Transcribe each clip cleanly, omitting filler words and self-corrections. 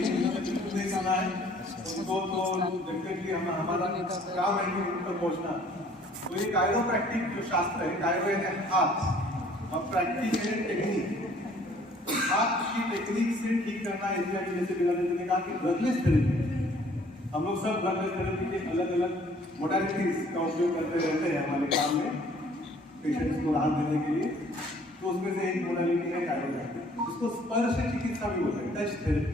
बिल्कुल नहीं सुना है उनको, तो डेफिनेटली हमारा काम है कि उन तक पहुँचना। तो ये कायरोप्रैक्टिक जो शास्त्र है, कायरो यानी हाथ और प्रैक्टिस है टेक्निक। हाथ की टेक्निक से ठीक करना, इसलिए जैसे बिलाल ने कहा कि ब्लडलेस थेरेपी, हम लोग सब ब्लडलेस थेरेपी के अलग अलग मोडालिटीज का उपयोग करते रहते हैं हमारे काम में पेशेंट्स को राहत देने के लिए। तो उसमें से एक मोडालिटी है कायरोप्रैक्टिक, उसको स्पर्श चिकित्सा भी बोलते हैं, टच थेरेपी।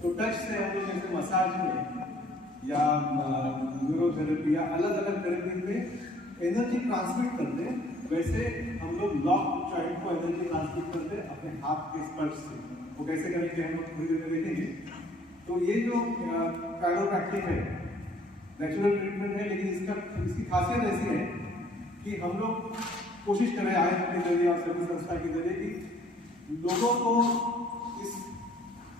तो टच से हम लोग जैसे मसाज में या न्यूरोथेरेपी या अलग अलग थेरेपी में एनर्जी ट्रांसमिट करते हैं, वैसे हम लोग लॉक जॉइंट को एनर्जी ट्रांसमिट करते हैं अपने हाथ के स्पर्श से। वो कैसे करेंगे हम लोग थोड़ी देर में देखेंगे। तो ये जो कायरोप्रैक्टिक है नेचुरल ट्रीटमेंट है, लेकिन इसकी खासियत ऐसी है कि हम लोग कोशिश करें आयन के जरिए और सभी संस्था के जरिए कि लोगों को इस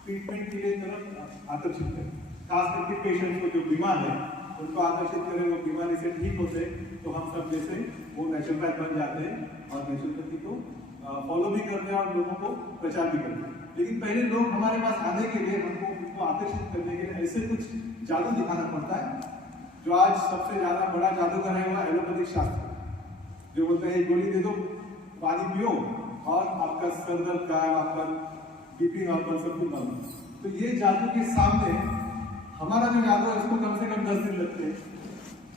ट्रीटमेंट के लिए तरफ आकर्षित करें, खास करके पेशेंट को जो बीमार है उनको आकर्षित करें। वो बीमारी से ठीक होते तो हम सब जैसे वो नेचुरोपैथ बन जाते हैं और नेचुरोपैथी को फॉलो भी करते हैं और लोगों को प्रचार भी करते हैं। लेकिन पहले लोग हमारे पास आने के लिए, हमको उनको आकर्षित करने के लिए ऐसे कुछ जादू दिखाना पड़ता है। जो आज सबसे ज्यादा बड़ा जादूगर है वो एलोपैथिक शास्त्र, जो बोलते हैं गोली दे दो, पानी पियो और आपका सर दर्द का, आपका बीपी नॉर्मल, सब कुछ नॉर्मल। तो ये जादू के सामने हमारा जो जादू है उसको कम से कम 10 दिन लगते हैं।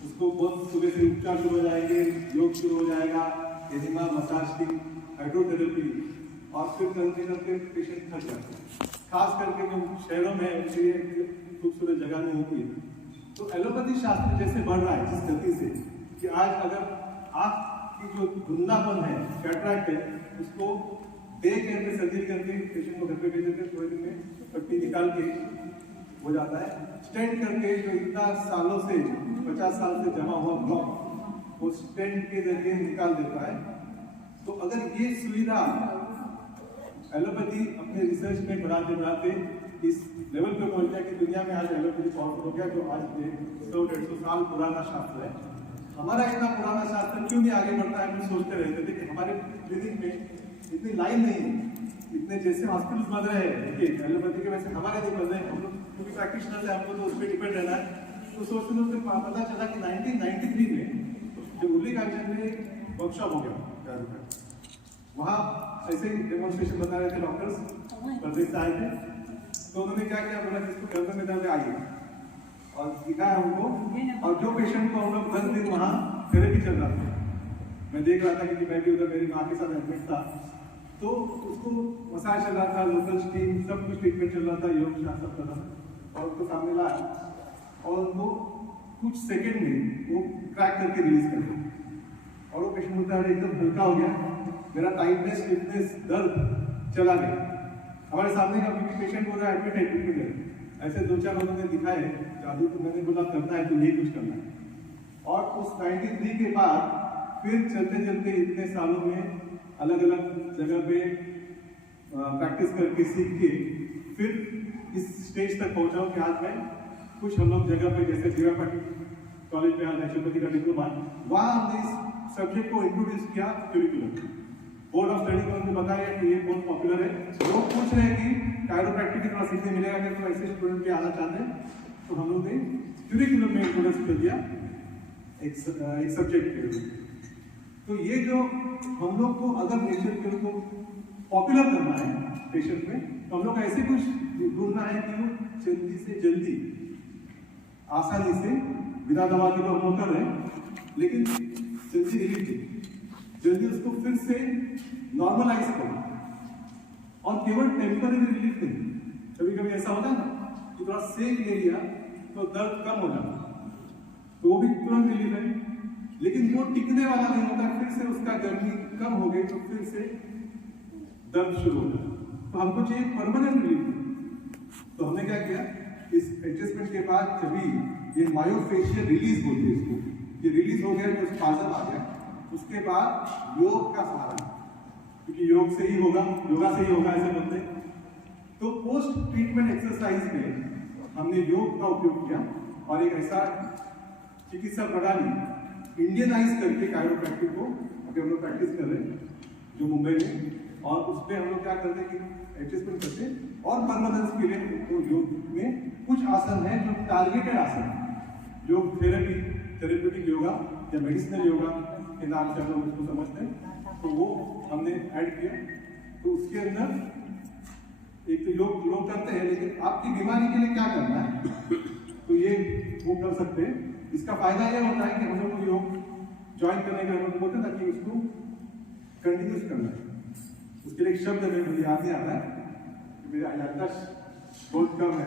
उसको बहुत सुबह से उपचार शुरू हो जाएंगे, योग शुरू हो जाएगा, एनिमा, मसाज की, हाइड्रोथेरेपी, और फिर करते करते पेशेंट थक जाते हैं। खास करके जो शहरों में उनके लिए खूबसूरत जगह नहीं होती है। तो एलोपैथी शास्त्र जैसे बढ़ रहा है जिस गति से, कि आज अगर आँख की जो धुंधलापन है, कैटरैक्ट है, उसको डे केयर में सर्जरी करके पेशेंट को घर पे भेज देते हैं, थोड़े दिन में पट्टी निकाल के हो जाता है। स्टेंट करके जो इतना सालों से 50 साल से जमा हुआ ब्लॉक, वो स्टेंट के जरिए निकाल देता है। तो अगर ये सुविधा एलोपैथी अपने रिसर्च में बढ़ाते बढ़ाते इस लेवल पे पहुंच गया कि दुनिया में आज एलोपैथी पावरफुल हो गया, जो आज 100-150 साल पुराना शास्त्र है। हमारा इतना पुराना शास्त्र क्यों नहीं आगे बढ़ता है? हम सोचते रहते थे कि हमारे क्लिनिक में इतनी लाइन नहीं है, इतने जैसे हॉस्पिटल्स बन रहे हैं, देखिए एलोपैथी के वैसे हमारे नहीं बन रहे हैं। हम लोग क्योंकि प्रैक्टिशनर है, हमको तो उस पर डिपेंड रहना है। तो सोचते सोचते पता चला कि 1993 में जो उर्ली कांचन में वर्कशॉप हो गया, वहाँ ऐसे ही डेमोन्स्ट्रेशन बता रहे थे डॉक्टर्स, प्रदेश से आए थे। तो उन्होंने क्या किया, बोला जिसको गर्दन में दर्द आइए, और दिखाया उनको। और जो पेशेंट को हम लोग 10 दिन वहाँ थेरेपी चल रहा था, मैं देख रहा था क्योंकि मैं भी उधर मेरी माँ के साथ एडमिट था, तो उसको मसाज चल रहा था, लोकल स्टीम, सब कुछ ट्रीटमेंट चल रहा था, योग शास्त्र सब कर रहा था। और उसको सामने लाया और उनको कुछ सेकेंड में वो क्रैक करके रिलीज कर दिया। और वो पेशेंट होता है एकदम हल्का हो गया, मेरा टाइटनेस, स्टिफनेस, दर्द चला गया। हमारे सामने का पेशेंट बोल रहा है एडमिट है, ट्रीटमेंट है। ऐसे 2-4 लोगों ने दिखाए जादू, तो मैंने बोला करना है तो यही कुछ करना है। और उस 93 के बाद फिर चलते चलते इतने सालों में अलग अलग जगह पे प्रैक्टिस करके सीख के फिर इस स्टेज तक पहुंचा हूँ कि आज मैं कुछ हम लोग जगह पे जैसे दीवापाटी कॉलेज में नेचुरोपैथी का डिप्लोमा, वहाँ हमने इस सब्जेक्ट को इंट्रोड्यूस किया करिकुलम। बोर्ड ऑफ स्टडी को उन्होंने बताया कि ये बहुत पॉपुलर है। लोग पूछ रहे हैं कि कायरोप्रैक्टिक कितना सीखने मिलेगा, अगर तो ऐसे स्टूडेंट भी आना चाहते हैं। तो हम लोग ने करिकुलम में इंट्रोड्यूस कर दिया एक सब्जेक्ट के लिए। तो ये जो हम लोग को अगर नेचर के को पॉपुलर करना है पेशेंट में, तो हम लोग ऐसे कुछ ढूंढना है कि वो जल्दी से जल्दी, आसानी से, बिना दवा के तो हम लोग कर रहे हैं, लेकिन जल्दी रिलीफ, जल्दी उसको फिर से नॉर्मलाइज करो। और केवल टेम्पररी रिलीफ नहीं, कभी कभी ऐसा होता है ना कि थोड़ा सेक ले लिया तो दर्द कम हो जाता, तो वो भी तुरंत रिलीफ है, लेकिन वो टिकने वाला नहीं होता। फिर से उसका गर्मी कम हो गई तो फिर से दर्द शुरू हो जाता। तो हमको चाहिए परमानेंट रिलीफ। तो हमने क्या किया, इस एडजस्टमेंट के बाद जब ये मायोफेशियल रिलीज होती है, इसको ये रिलीज हो गया तो स्पाज़म आ गया, उसके बाद योग का सहारा, क्योंकि योग से ही होगा, योगा से ही होगा ऐसे बोलते हैं। तो पोस्ट ट्रीटमेंट एक्सरसाइज में हमने योग का उपयोग किया और एक ऐसा चिकित्सा प्रणाली इंडियनाइज करके कायरोप्रैक्टिक को अभी हम लोग प्रैक्टिस कर रहे हैं, जो मुंबई में और उस पर हम लोग क्या करते हैं कि एडजस्टमेंट करते हैं। और परमानेंस के लिए तो योग में कुछ आसन है जो टारगेटेड आसन, जो थेरेप्यूटिक योगा या मेडिसिनल योगा के नाम से हम लोग उसको समझते हैं, तो वो हमने ऐड किया। तो उसके अंदर एक तो योग लोग करते हैं, लेकिन आपकी बीमारी के लिए क्या करना है तो ये वो कर सकते हैं। इसका फायदा ये होता है कि हम लोग को योग ज्वाइन करने का हम लोग बोलते हैं ताकि उसको कंटिन्यूस करना है। उसके लिए एक शब्द है मुझे याद नहीं आता है, मेरा याददाश्त बहुत कम है।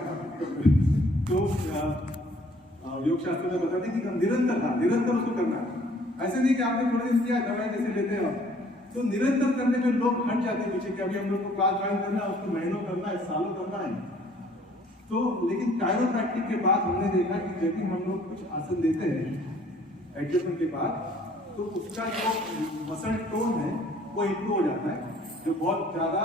तो योग शास्त्र में बताते हैं कि निरंतर उसको करना है। ऐसे नहीं कि आपने थोड़े दिन किया दवाई जैसे लेते हो, तो निरंतर करने में लोग हट जाते हैं पीछे कि अभी हम लोग को क्लास ज्वाइन करना है, उसको महीनों करना है, सालों करना है। तो लेकिन कायरोप्रैक्टिक के बाद हमने देखा कि जब भी हम लोग कुछ आसन देते हैं एडजस्टमेंट के बाद, तो उसका जो मसल टोन है वो इम्प्रूव हो जाता है। जो बहुत ज़्यादा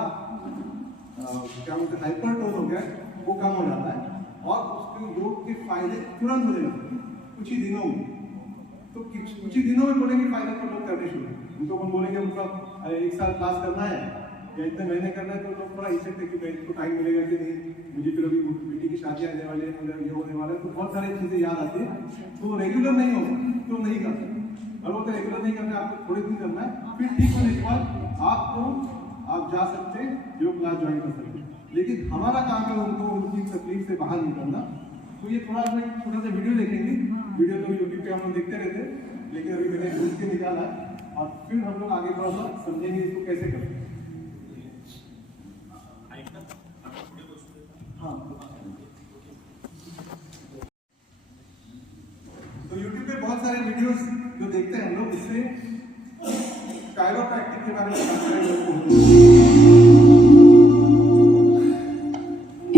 क्या बोलते हैं हाइपर टोन हो गया वो कम हो जाता है, और उसके योग के फायदे तुरंत हो जाते हैं कुछ ही दिनों में। तो कुछ ही दिनों में बोलेंगे फायदे तो लोग करने शुरू, उनको हम बोलेंगे उनका 1 साल क्लास करना है या इतने महीने करना है, तो लोग थोड़ा हिचकते कि मेरे को टाइम मिलेगा कि नहीं, मुझे फिर अभी बेटी की शादी आने वाली है, ये होने वाला है, तो बहुत सारी चीज़ें याद आती है। तो रेगुलर नहीं होगा तो नहीं करते, और वो तो रेगुलर नहीं करना, आपको थोड़े दिन करना है, फिर ठीक होने के बाद आप जा सकते हैं योग क्लास ज्वाइन कर सकते हैं। लेकिन हमारा काम है उनको उनकी तकलीफ से बाहर निकलना। तो ये थोड़ा सा छोटा सा वीडियो देखेंगे, वीडियो तो यूट्यूब पे हम लोग देखते रहते हैं, लेकिन अभी मैंने पूछ के निकाला और फिर हम लोग आगे थोड़ा सा समझेंगे इसको कैसे करते हैं। हाँ, तो यूट्यूब पे बहुत सारे वीडियोस जो देखते हैं हम लोग, इससे कायरोप्रैक्टिक के बारे में जानकारी मिलती है।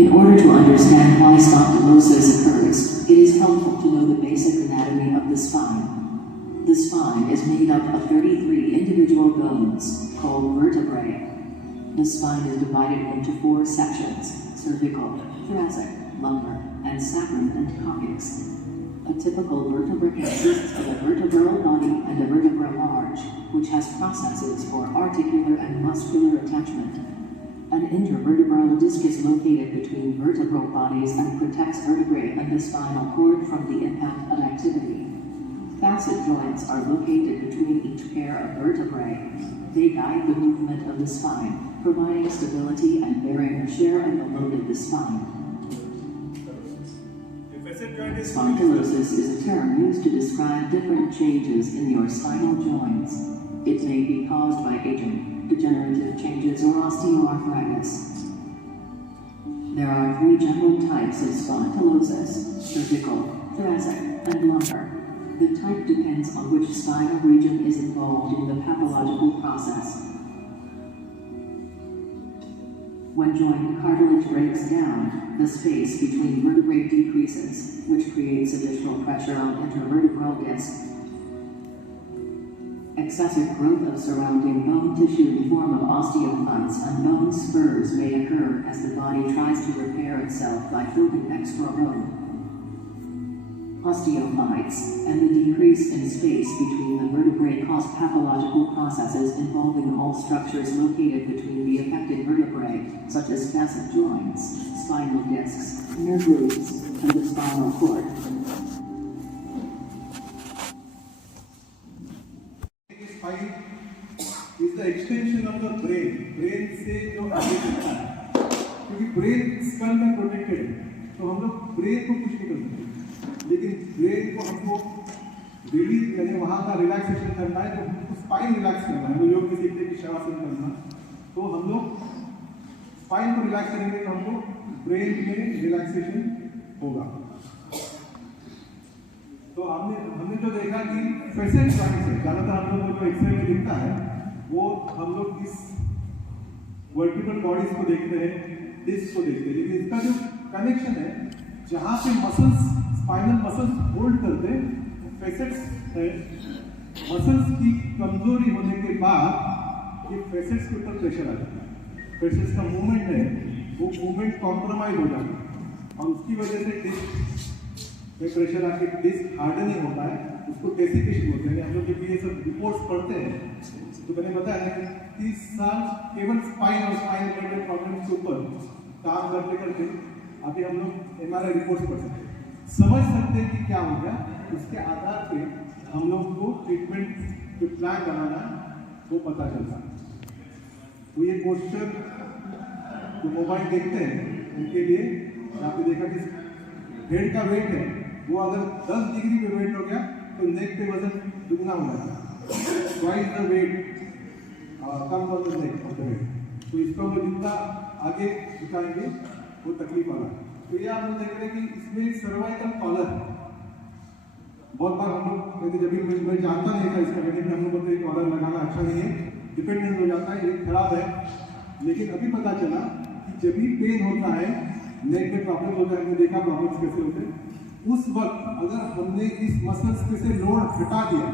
In order to understand why spondylosis occurs, it is helpful to know the basic anatomy of the spine. The spine is made up of 33 individual bones, called vertebrae. The spine is divided into 4 sections: cervical, thoracic, lumbar, and sacrum and coccyx. A typical vertebra consists of a vertebral body and a vertebral arch, which has processes for articular and muscular attachment. An intervertebral disc is located between vertebral bodies and protects vertebrae and the spinal cord from the impact of activity. Facet joints are located between each pair of vertebrae. They guide the movement of the spine, providing stability and bearing a share in the load of the spine. Spondylosis is a term used to describe different changes in your spinal joints. It may be caused by aging, degenerative changes, or osteoarthritis. There are 3 general types of spondylosis: cervical, thoracic, and lumbar. The type depends on which spinal region is involved in the pathological process. When joint cartilage breaks down, the space between vertebrae decreases, which creates additional pressure on intervertebral disc. Excessive growth of surrounding bone tissue in form of osteophytes and bone spurs may occur as the body tries to repair itself by building extra bone. Osteophytes and the decrease in space between the vertebrae cause pathological processes involving all structures located between the affected vertebrae, such as facet joints, spinal discs, nerve roots, and the spinal cord. Spine is the extension of the brain. Brain से जो आगे चलता है, क्योंकि brain school में protected है, तो हम लोग ब्रेन को कुछ नहीं कर सकते, लेकिन ब्रेन को हमको रिलीज यानी वहाँ का रिलैक्सेशन करना है, तो हमको स्पाइन रिलैक्स करना है। योग में सीखते कि शवासन करना, तो हम लोग स्पाइन को रिलैक्स करेंगे तो हमको ब्रेन में रिलैक्सेशन होगा। तो हमने जो देखा कि फेसेट जॉइंट से ज़्यादातर हम लोग को जो एक्सरे में दिखता है, वो हम लोग इस वर्टिब्रल बॉडीज को देखते हैं, डिस्क को देखते हैं, लेकिन इसका जो कनेक्शन है जहाँ पे मसल्स स्पाइनल मसल्स होल्ड करते हैं, फेसेट्स है, मसल्स की कमजोरी होने के बाद ये फेसेट्स के ऊपर प्रेशर आ जाता है, फेसेट्स का मूवमेंट है वो मूवमेंट कॉम्प्रोमाइज हो जाता है, और उसकी वजह से डिस्क में प्रेशर आके डिस्क हार्डनिंग होता है, उसको डेसिकेशन होता है। हम लोग जब ये सब रिपोर्ट्स पढ़ते हैं तो मैंने बताया 30 साल केवल स्पाइन और स्पाइन रिलेटेड प्रॉब्लम के ऊपर काम करते करते अभी हम लोग MRI रिपोर्ट्स पढ़ सकते हैं, समझ सकते हैं कि क्या हो गया। उसके आधार पे हम लोग को ट्रीटमेंट जो प्लान बनाना वो पता चलता है। तो ये पोस्टर जो मोबाइल देखते हैं उनके लिए आपने देखा कि हेड का वेट है वो अगर 10 डिग्री पे वेट हो गया तो नेक पे वजन दुगना हो जाता है, twice the weight come on the neck of the head. तो इसको हम जितना आगे झुकाएंगे वो तकलीफ आ रहा है। तो ये आप लोग देख रहे हैं कि इसमें सर्वाइकल कॉलर बहुत बार हम लोग जब भी मैं जानता नहीं था इसका, लेकिन हम लोग बोलते कॉलर लगाना अच्छा नहीं है, डिपेंडेंट हो जाता है, ये खराब है। लेकिन अभी पता चला कि जब भी पेन होता है, नेक में प्रॉब्लम होता है, हमने देखा प्रॉब्लम्स कैसे होते हैं, उस वक्त अगर हमने इस मसल्स पे से लोड हटा दिया,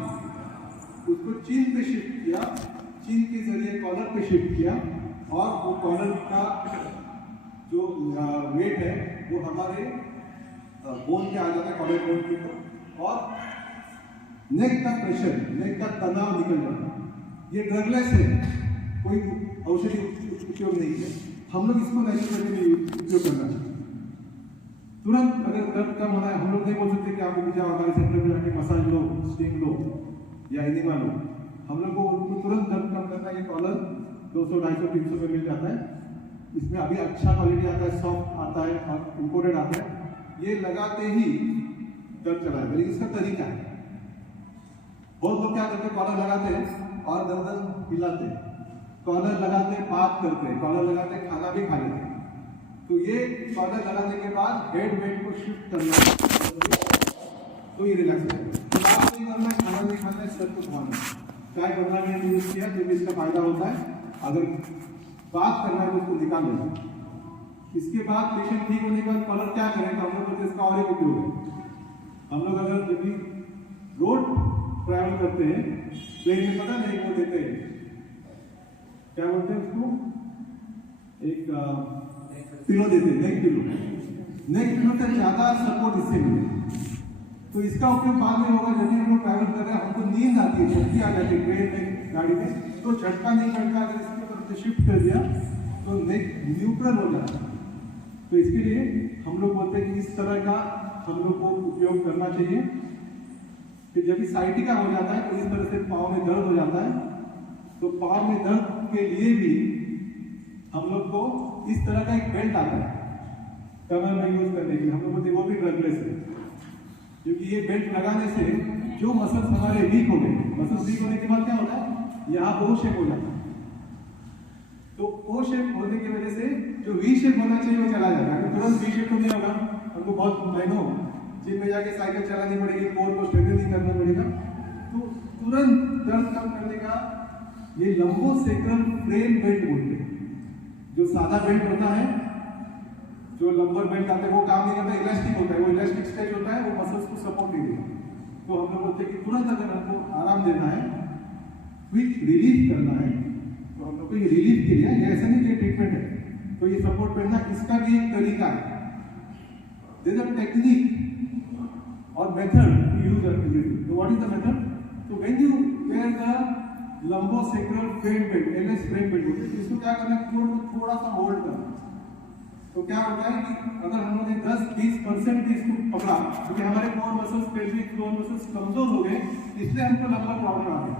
उसको चिन पे शिफ्ट किया, चिन के जरिए कॉलर पे शिफ्ट किया और वो कॉलर का जो वेट है वो हमारे बोन पे आ जाता है, कॉलर बोन के ऊपर, और नेक का प्रेशर, नेक का तनाव निकल जाता है। ये ड्रगलेस है, कोई औषधि उपयोग नहीं है, हम लोग इसको नेचुरल में उपयोग करना चाहिए। तुरंत अगर दर्द कम होना है, हम लोग नहीं बोल सकते कि आप जाओ हमारे सेंटर में जाके मसाज लो, स्टीम लो या इनिमा लो। हम लोग को उनको तुरंत दर्द कम करना, ये कॉलर 200, 250, 300 में मिल जाता है। इसमें अभी अच्छा क्वालिटी आता है, सॉफ्ट आता है और इम्पोर्टेड आता है। ये लगाते ही दर्द चला है, लेकिन इसका तरीका है। बहुत लोग क्या करते हैं, कॉलर लगाते हैं और गर्दन हिलाते हैं, कॉलर लगाते हैं बात करते हैं, कॉलर लगाते हैं खाना भी खा लेते हैं। तो ये कॉलर लगाने के बाद हेड वेट को शिफ्ट करना, तो ये रिलैक्स है। बात नहीं करना, खाना नहीं खाना है, सर को घुमाना, चाय 15 मिनट यूज किया जो भी इसका फायदा होता है। अगर बात करना है तो उसको निकाल लेना। इसके बाद पेशेंट ठीक होने के बाद कॉलर क्या करें, तो हम लोग बोलते हैं इसका और एक उपयोग है। हम लोग अगर जब भी रोड ट्रैवल करते हैं, प्लेन में पता नहीं वो देते हैं, क्या बोलते हैं उसको, एक पिलो देते हैं, नेक पिलो। नेक पिलो से ज्यादा सपोर्ट इससे मिले। तो इसका उपयोग बाद में होगा जब हम लोग ट्रैवल कर रहे हैं, हमको नींद आती है, झटकी आ जाती है ट्रेन में, गाड़ी में, तो झटका नहीं झटका अगर इसके ऊपर शिफ्ट कर दिया तो नेक न्यूट्रल हो जाता है। तो इसके लिए हम लोग बोलते हैं कि इस तरह का हम लोग को उपयोग करना चाहिए। फिर जब भी साइटिका हो जाता है तो इस तरह से पाँव में दर्द हो जाता है, तो पाँव में दर्द के लिए भी हम लोग को इस तरह का एक बेल्ट आता है कमर में यूज करने के लिए। हम लोग बोलते हैं वो भी ड्रगलेस है, क्योंकि ये बेल्ट लगाने से जो मसल्स हमारे वीक हो गए, मसल्स वीक होने के बाद क्या होता है, यहाँ ओ शेप हो जाता है। तो ओ शेप होने की वजह से जो वी शेप होना चाहिए वो चला जाता है। तुरंत वी शेप तो नहीं होगा, हमको बहुत महीनों जिम में जाके साइकिल चलानी पड़ेगी, कोर को स्ट्रेंथनिंग करना पड़ेगा। तो तुरंत दर्द कम करने का ये लंबोसेक्रल फ्रेम बेल्ट बोलते हैं। जो सादा बेल्ट होता है, जो लंबर बेल्ट आता है, वो काम नहीं करता, इलास्टिक होता है, वो इलास्टिक स्ट्रेच होता है, वो मसल्स को सपोर्ट नहीं देगा। तो हम लोग बोलते हैं कि तुरंत अगर हमको आराम देना है, क्विक रिलीफ करना है, तो हम लोग को ये रिलीफ के लिए, ये ऐसा नहीं कि ट्रीटमेंट है, तो ये सपोर्ट करना, इसका भी एक तरीका है। देयर इज अ टेक्निक और मेथड टू यूज इट। तो व्हाट इज द मेथड? तो when you wear the lumbosacral frame belt, LS frame belt बोलते हैं, इसको क्या करना है, कोर को थोड़ा सा होल्ड करना। तो क्या होता है कि अगर हम लोगों ने 10-20% भी इसको पकड़ा, क्योंकि हमारे core muscles, pelvic floor muscles कमजोर हो गए, इसलिए हमको लंबा प्रॉब्लम आ गया।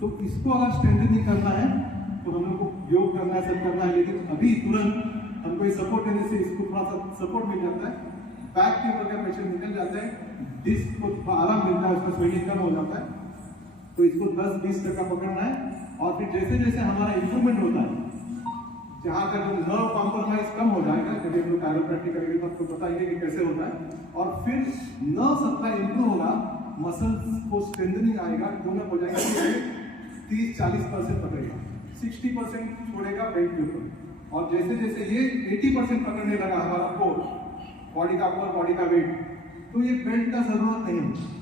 तो इसको अगर स्ट्रेंथनिंग करना है तो हम लोग को योग करना है, सब करना है, लेकिन अभी तुरंत हमको सपोर्ट देने से इसको थोड़ा सा सपोर्ट मिल जाता है, बैक के ऊपर का प्रेशर निकल जाता है, डिस्क को थोड़ा आराम मिलता है, उसका स्वेलिंग कम हो जाता है। तो इसको 10-20% पकड़ना है, और फिर जैसे जैसे हमारा इंप्रूवमेंट होता है, जहाँ तक नर्व कॉम्प्रोमाइज कम हो जाएगा, जब हम लोग कायरोप्रैक्टिक करेंगे तो आपको बताएंगे कि कैसे होता है, और फिर नर्व सप्लाई इंप्रूव होगा, मसल्स को स्ट्रेंथनिंग आएगा, टोनअप हो जाएगा, 30-40% पकड़ेगा, 60% छोड़ेगा बेल्ट के ऊपर। और जैसे जैसे ये 80% पकड़ने लगा हमारा कोर, बॉडी का कोर, बॉडी का वेट, तो ये बेल्ट का जरूरत नहीं है।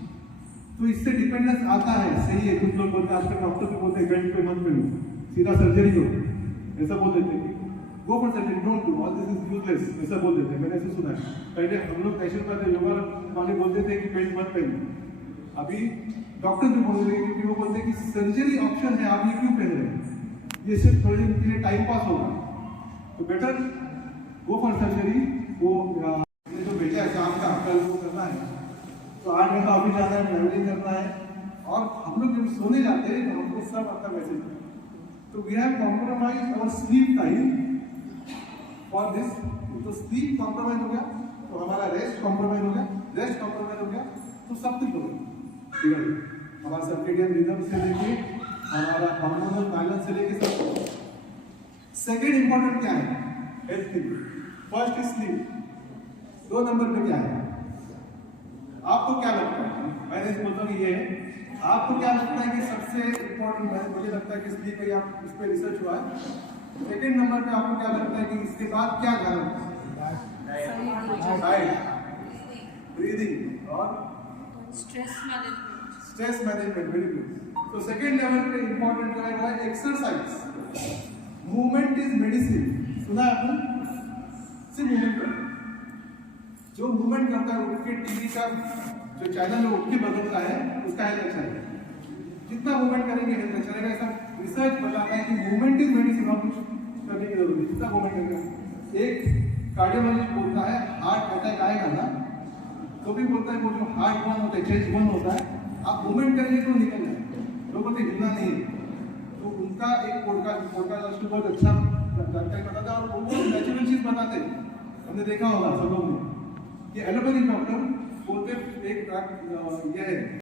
तो इससे डिपेंडेंस आता है, सही है। कुछ लोग बोलते हैं, आजकल डॉक्टर भी बोलते हैं बेल्ट पे मत पहनो, सीधा सर्जरी करो, ऐसा बोल देते हैं, go for surgery, don't do, all this is useless, ऐसा बोल देते हैं। मैंने ऐसे सुना है। पहले हम लोग कैसे करते, योगा वाले बोलते थे कि बेल्ट मत पहनो, अभी डॉक्टर भी बोल रहे हैं, क्योंकि वो बोलते हैं कि सर्जरी ऑप्शन है, आप ये क्यों पहन रहे हैं, ये सिर्फ थोड़े दिन के लिए टाइम पास होगा, तो बेटर गो फॉर सर्जरी। वो जो बेटा है काम का कल वो करना है, तो 8 घंटा ऑफिस जाना है, ट्रैवलिंग करना है, और हम लोग जब सोने जाते हैं तो हमको सब अपना मैसेज है, तो we have compromise our sleep time for this. तो स्लीप कॉम्प्रोमाइज हो गया तो हमारा रेस्ट कॉम्प्रोमाइज हो गया, रेस्ट कॉम्प्रोमाइज हो गया तो सब कुछ हो गया, हमारा सर्केडियन रिदम से लेके हमारा हार्मोनल बैलेंस से लेके सब। सेकेंड इंपॉर्टेंट क्या है हेल्थ के लिए? फर्स्ट इज स्लीप, 2 नंबर पे क्या है? आपको क्या लगता है? मैंने बोलता हूँ ये है, आपको क्या लगता है कि सबसे इंपॉर्टेंट? मुझे लगता है कि स्लीप पे आप इस पे रिसर्च हुआ है। सेकेंड नंबर पे आपको क्या लगता है कि इसके बाद क्या ध्यान रखना है? डाइट, ब्रीदिंग और स्ट्रेस मैनेजमेंट। Very good. तो सेकेंड लेवल पे इंपॉर्टेंट जो है वो है एक्सरसाइज। मूवमेंट इज मेडिसिन, सुना है आपने? सिर्फ मूवमेंट करो, जो मूवमेंट करता है उठ के टीवी का जो चैनल है उठ के बदलता है, उसका हेल्थ अच्छा है। जितना मूवमेंट करेंगे हेल्थ अच्छा रहेगा। ऐसा रिसर्च बताता है कि मूवमेंट इज मेडिसिन, और कुछ करने की जरूरत नहीं, जितना मूवमेंट करेगा। एक कार्डियोलॉजिस्ट बोलता है हार्ट अटैक आएगा ना, तो भी बोलता है वो जो हार्ट बंद होता है, चेस्ट बंद होता है, आप मूवमेंट करेंगे तो निकल जाए, लोग बोलते हिलना नहीं है। तो उनका एक पॉडकास्ट बहुत अच्छा जानकारी बताता है, और वो नेचुरल चीज बताते हैं, हमने देखा होगा सब लोग ने। ये एलोपैथिक डॉक्टर बोलते एक ये है